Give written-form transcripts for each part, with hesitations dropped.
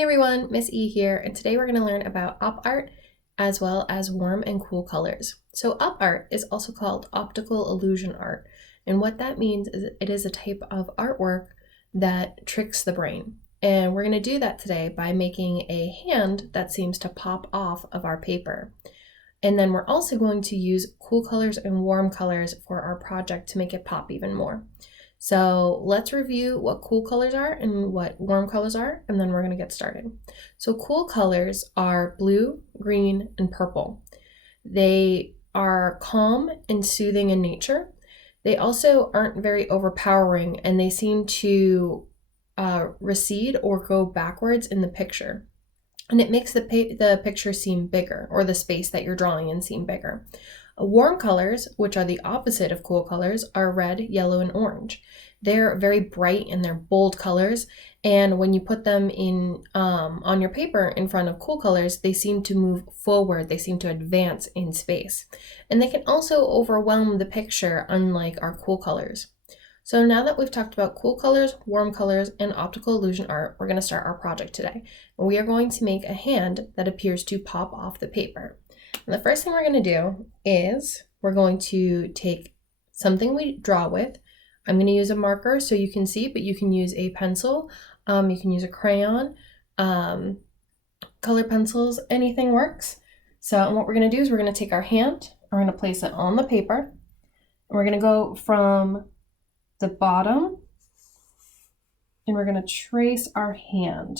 Hey everyone, Miss E here, and today we're going to learn about op art as well as warm and cool colors. So op art is also called optical illusion art, and what that means is it is a type of artwork that tricks the brain. And we're going to do that today by making a hand that seems to pop off of our paper. And then we're also going to use cool colors and warm colors for our project to make it pop even more. So let's review what cool colors are and what warm colors are, and then we're going to get started. So cool colors are blue, green, and purple. They are calm and soothing in nature. They also aren't very overpowering, and they seem to recede or go backwards in the picture. And it makes the picture seem bigger, or the space that you're drawing in seem bigger. Warm colors, which are the opposite of cool colors, are red, yellow, and orange. They're very bright and they're bold colors, and when you put them in on your paper in front of cool colors, they seem to move forward, they seem to advance in space. And they can also overwhelm the picture, unlike our cool colors. So now that we've talked about cool colors, warm colors, and optical illusion art, we're going to start our project today. And we are going to make a hand that appears to pop off the paper. And the first thing we're going to do is we're going to take something we draw with. I'm going to use a marker so you can see, but you can use a pencil, you can use a crayon, color pencils, anything works. So what we're going to do is we're going to take our hand, we're going to place it on the paper, and we're going to go from the bottom, and we're going to trace our hand.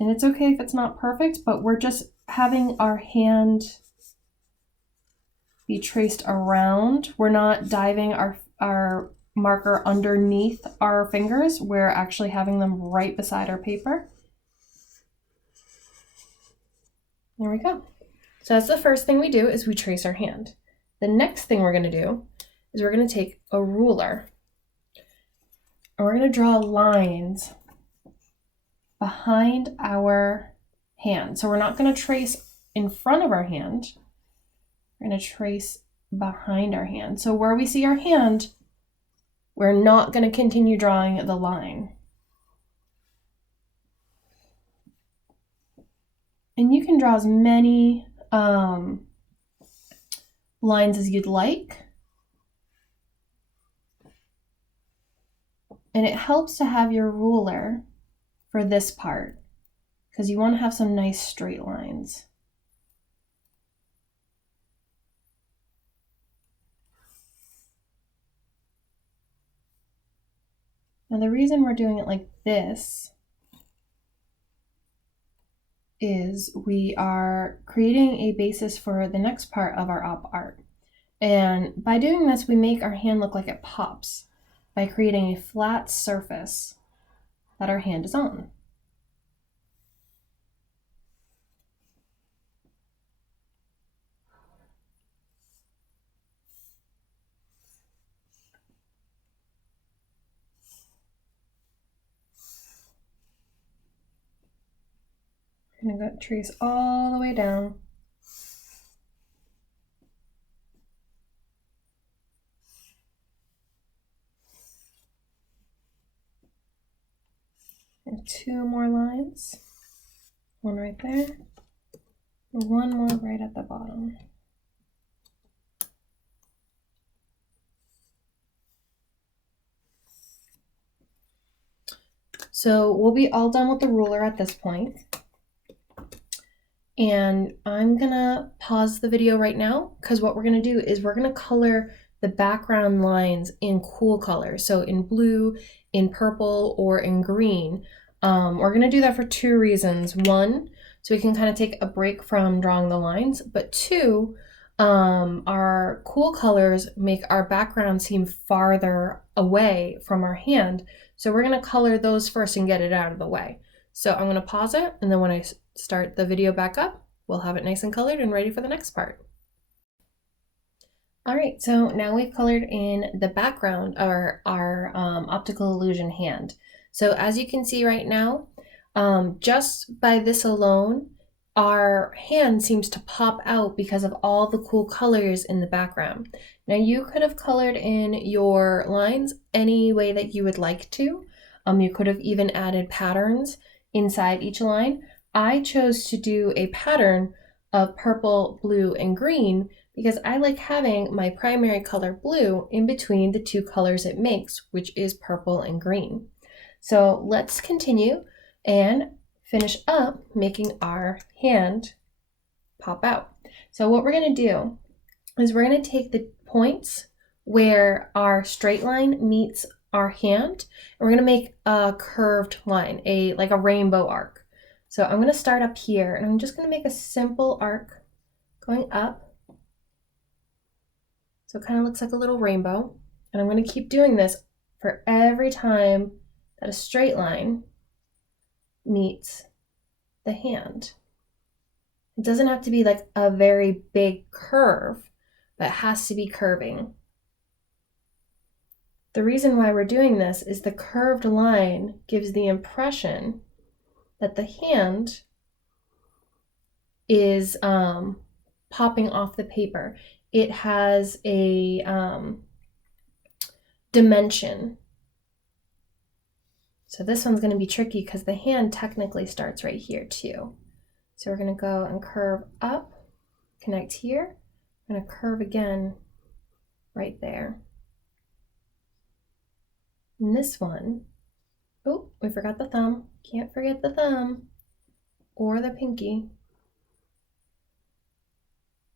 And it's okay if it's not perfect, but we're just having our hand be traced around. We're not diving our marker underneath our fingers. We're actually having them right beside our paper. There we go. So that's the first thing we do, is we trace our hand. The next thing we're going to do is we're going to take a ruler, and we're going to draw lines behind our hand. So we're not going to trace in front of our hand. We're going to trace behind our hand. So where we see our hand, we're not going to continue drawing the line. And you can draw as many lines as you'd like. And it helps to have your ruler for this part, because you want to have some nice straight lines. Now the reason we're doing it like this is we are creating a basis for the next part of our op art. And by doing this, we make our hand look like it pops by creating a flat surface that our hand is on. I'm going to trace all the way down. And two more lines. One right there, and one more right at the bottom. So we'll be all done with the ruler at this point. And I'm gonna pause the video right now, because what we're gonna do is we're gonna color the background lines in cool colors. So in blue, in purple, or in green. We're gonna do that for two reasons. One, so we can kind of take a break from drawing the lines, but two, our cool colors make our background seem farther away from our hand. So we're gonna color those first and get it out of the way. So I'm gonna pause it, and then when I start the video back up, we'll have it nice and colored and ready for the next part. All right, so now we've colored in the background of our optical illusion hand. So as you can see right now, just by this alone, our hand seems to pop out because of all the cool colors in the background. Now you could have colored in your lines any way that you would like to. You could have even added patterns inside each line. I chose to do a pattern of purple, blue, and green because I like having my primary color blue in between the two colors it makes, which is purple and green. So let's continue and finish up making our hand pop out. So what we're going to do is we're going to take the points where our straight line meets our hand, and we're going to make a curved line, like a rainbow arc. So I'm going to start up here, and I'm just going to make a simple arc going up. So it kind of looks like a little rainbow, and I'm going to keep doing this for every time that a straight line meets the hand. It doesn't have to be like a very big curve, but it has to be curving. The reason why we're doing this is the curved line gives the impression that the hand is popping off the paper. It has a dimension. So this one's going to be tricky because the hand technically starts right here too. So we're going to go and curve up, connect here. I'm going to curve again right there. And this one, oh, we forgot the thumb. Can't forget the thumb or the pinky.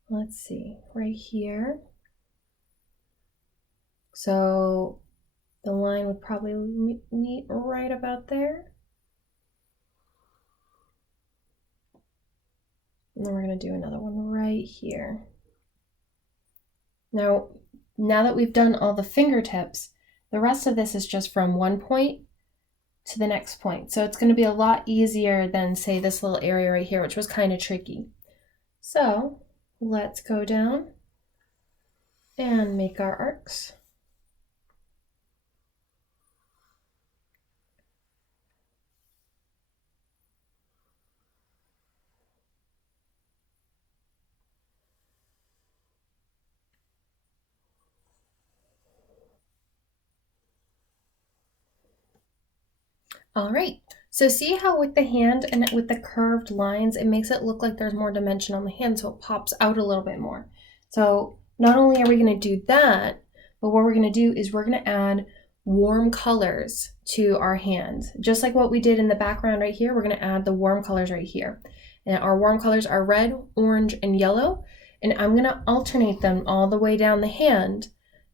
Let's see, right here. So the line would probably meet right about there. And then we're going to do another one right here. Now that we've done all the fingertips, the rest of this is just from one point to the next point. So it's going to be a lot easier than, say, this little area right here, which was kind of tricky. So let's go down and make our arcs. All right, so see how with the hand and with the curved lines, it makes it look like there's more dimension on the hand, so it pops out a little bit more. So not only are we going to do that, but what we're going to do is we're going to add warm colors to our hand. Just like what we did in the background right here, we're going to add the warm colors right here. And our warm colors are red, orange, and yellow. And I'm going to alternate them all the way down the hand.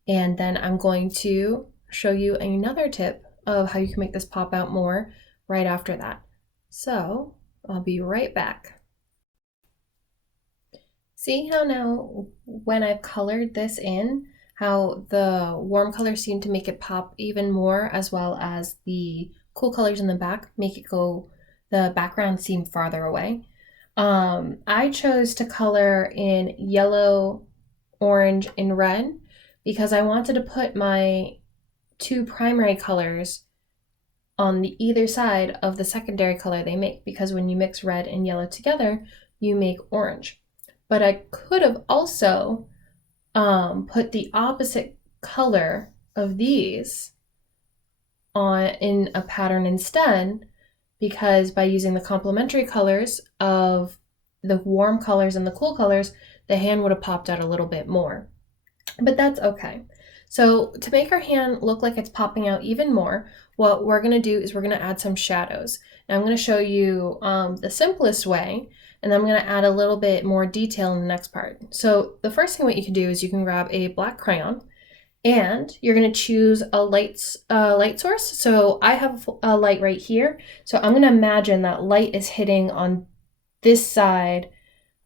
And then I'm going to show you another tip of how you can make this pop out more right after that. So I'll be right back. See how now when I've colored this in, how the warm colors seem to make it pop even more, as well as the cool colors in the back make it go, the background seem farther away. I chose to color in yellow, orange, and red because I wanted to put my two primary colors on the either side of the secondary color they make, because when you mix red and yellow together, you make orange. But I could have also put the opposite color of these on in a pattern instead, because by using the complementary colors of the warm colors and the cool colors, the hand would have popped out a little bit more. But that's okay. So to make our hand look like it's popping out even more, what we're going to do is we're going to add some shadows. Now I'm going to show you the simplest way, and then I'm going to add a little bit more detail in the next part. So the first thing what you can do is you can grab a black crayon, and you're going to choose a light source. So I have a light right here. So I'm going to imagine that light is hitting on this side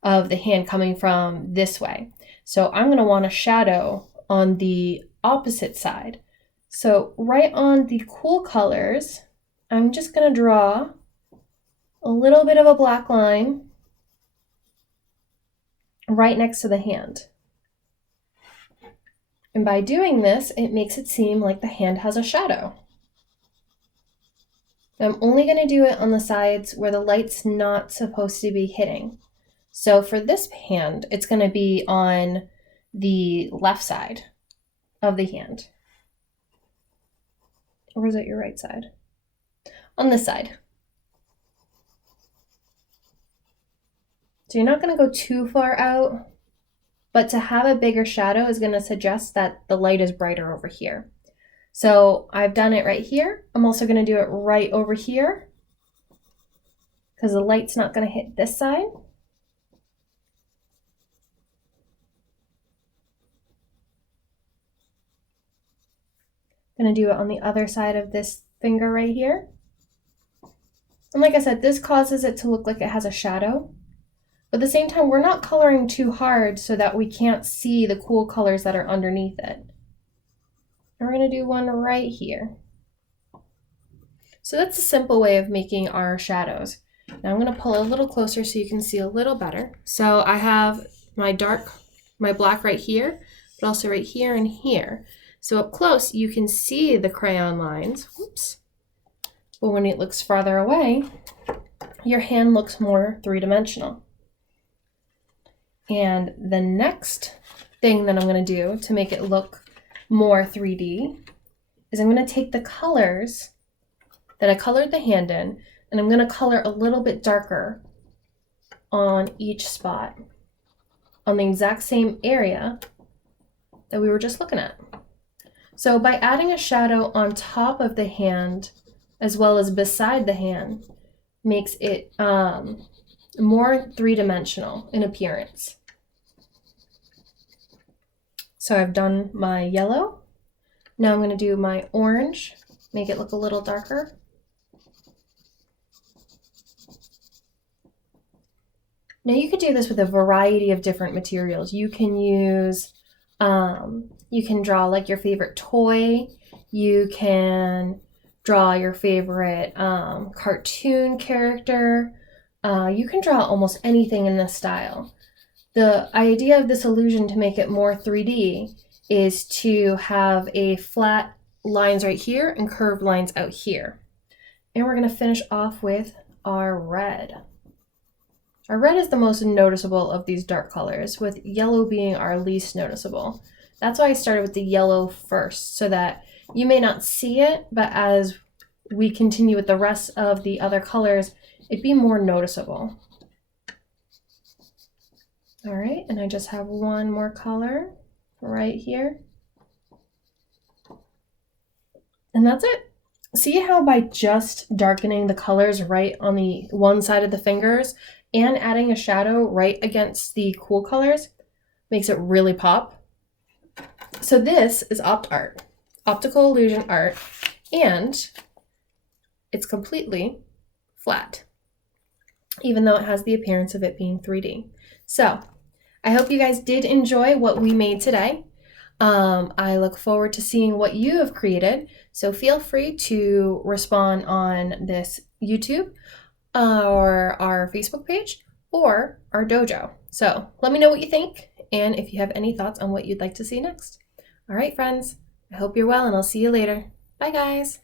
of the hand coming from this way. So I'm going to want a shadow on the opposite side. So right on the cool colors, I'm just going to draw a little bit of a black line right next to the hand. And by doing this, it makes it seem like the hand has a shadow. I'm only going to do it on the sides where the light's not supposed to be hitting. So for this hand, it's going to be on the left side of the hand. Or is it your right side? on this side. So you're not going to go too far out, but to have a bigger shadow is going to suggest that the light is brighter over here. So I've done it right here. I'm also going to do it right over here because the light's not going to hit this side. I'm going to do it on the other side of this finger right here. And like I said, this causes it to look like it has a shadow. But at the same time, we're not coloring too hard so that we can't see the cool colors that are underneath it. And we're going to do one right here. So that's a simple way of making our shadows. Now I'm going to pull a little closer so you can see a little better. So I have my black right here, but also right here and here. So up close, you can see the crayon lines. Whoops. But when it looks farther away, your hand looks more three-dimensional. And the next thing that I'm going to do to make it look more 3D is I'm going to take the colors that I colored the hand in, and I'm going to color a little bit darker on each spot on the exact same area that we were just looking at. So by adding a shadow on top of the hand as well as beside the hand makes it more three-dimensional in appearance. So I've done my yellow. Now I'm going to do my orange, make it look a little darker. Now you could do this with a variety of different materials. You can use, you can draw like your favorite toy. You can draw your favorite cartoon character. You can draw almost anything in this style. The idea of this illusion to make it more 3D is to have a flat lines right here and curved lines out here. And we're going to finish off with our red. Our red is the most noticeable of these dark colors, with yellow being our least noticeable. That's why I started with the yellow first, so that you may not see it, but as we continue with the rest of the other colors, it'd be more noticeable. All right, and I just have one more color right here. And that's it. See how by just darkening the colors right on the one side of the fingers and adding a shadow right against the cool colors makes it really pop? So this is OptArt, Optical Illusion Art, and it's completely flat, even though it has the appearance of it being 3D. So I hope you guys did enjoy what we made today. I look forward to seeing what you have created. So feel free to respond on this YouTube or our Facebook page or our dojo. So let me know what you think and if you have any thoughts on what you'd like to see next. All right, friends, I hope you're well and I'll see you later. Bye, guys.